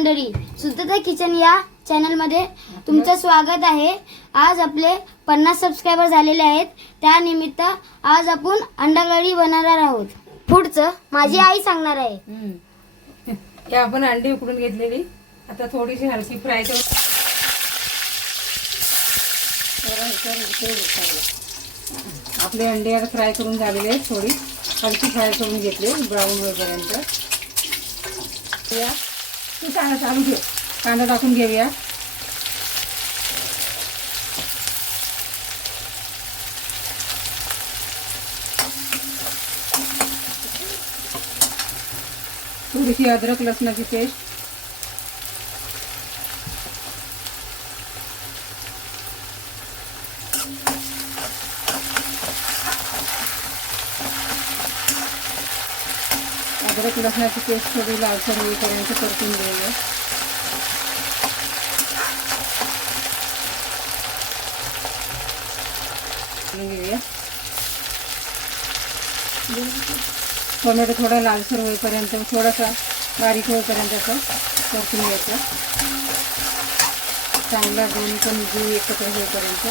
मंडळी, शुद्धता किचन या चॅनल मध्ये तुमचं स्वागत आहे। आज आपले 50 सबस्क्रायबर झालेले आहेत, त्यानिमित्त आज आपण अंडा कढी बनवणार आहोत। पुढचं माझी आई सांगणार आहे। हे आपण अंडी उकडून घेतलेली, आता थोडीशी हलकी फ्राय करून आपले अंडे आता फ्राय करून झालेले आहेत। थोडी हलकी फ्राय करून घेतले ब्राऊन होईपर्यंत। तू कांदा चालू घे, कांदा टाकून घेऊया। थोडीशी अद्रक लसणाची पेस्ट, अद्रक लसणाची पेस्ट थोडी लालसर होईपर्यंत परतून घेऊया। टोमॅटो थोडा लालसर होईपर्यंत, थोडासा बारीक होईपर्यंत असं परतून घ्यायचं। चांगला दोन्ही पण जीव एकत्र होईपर्यंत।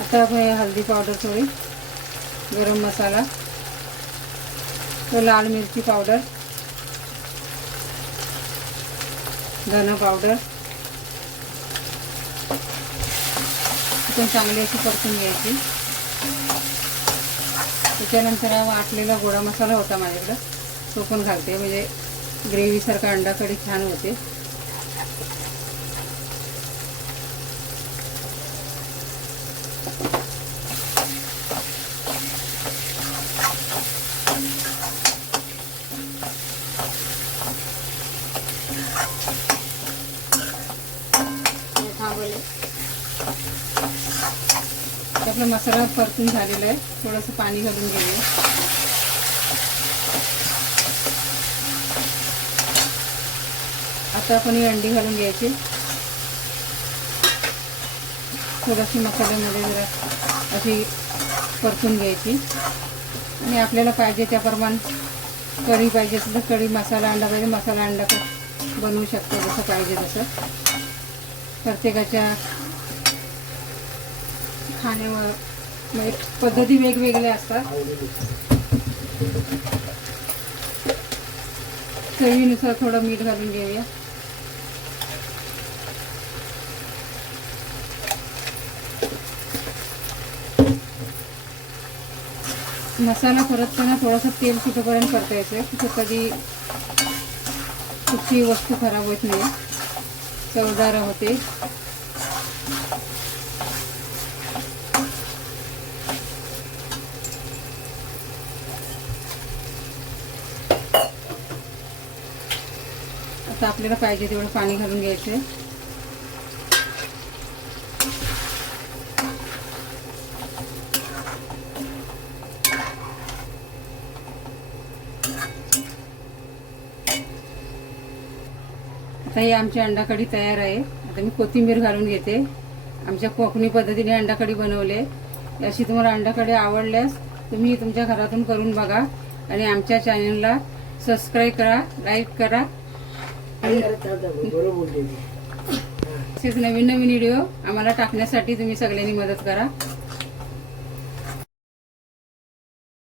आता हल्दी पावडर थोडी, गरम मसाला, तो लाल मिरची पावडर, धना पावडर, पण चांगली अशी परतून घ्यायची। त्याच्यानंतर वाटलेला गोडा मसाला होता माझ्याकडे, तो पण घालते, म्हणजे ग्रेव्ही सारखा अंडा कढी छान होते। आपला मसाला परतून झालेला आहे, थोडंसं पाणी घालून घेऊया। आता आपण ही अंडी घालून घ्यायची, थोडीशी मसाल्यामध्ये जरा अशी परतून घ्यायची। आणि आपल्याला पाहिजे त्याप्रमाणे कढी पाहिजे असेल तर कढी, मसाला अंडा पाहिजे मसाला अंडा बनवू शकतो, जसं पाहिजे तसं। प्रत्येकाच्या खाण्यावर म्हणजे पद्धती वेगवेगळ्या असतात। चवीनुसार थोडं मीठ घालून घेऊया। मसाला परतताना थोडंसं तेल सुटेपर्यंत परतायचं, तिथं कधी कुठची वस्तू खराब होत नाही, चवदार होते। आता आपल्याला पाहिजे तेवढं पाणी घालून घ्यायचं। आता ही आमची अंडा कढी तयार आहे। आता मी कोथिंबीर घालून घेते। आमच्या कोकणी पद्धतीने अंडा कढी बनवले। अशी तुम्हाला अंडा कढी आवडल्यास तुम्ही तुमच्या घरातून करून बघा आणि आमच्या चॅनलला सबस्क्राईब करा, लाईक करा। असेच नवीन नवीन व्हिडिओ आम्हाला टाकण्यासाठी तुम्ही सगळ्यांनी मदत करा।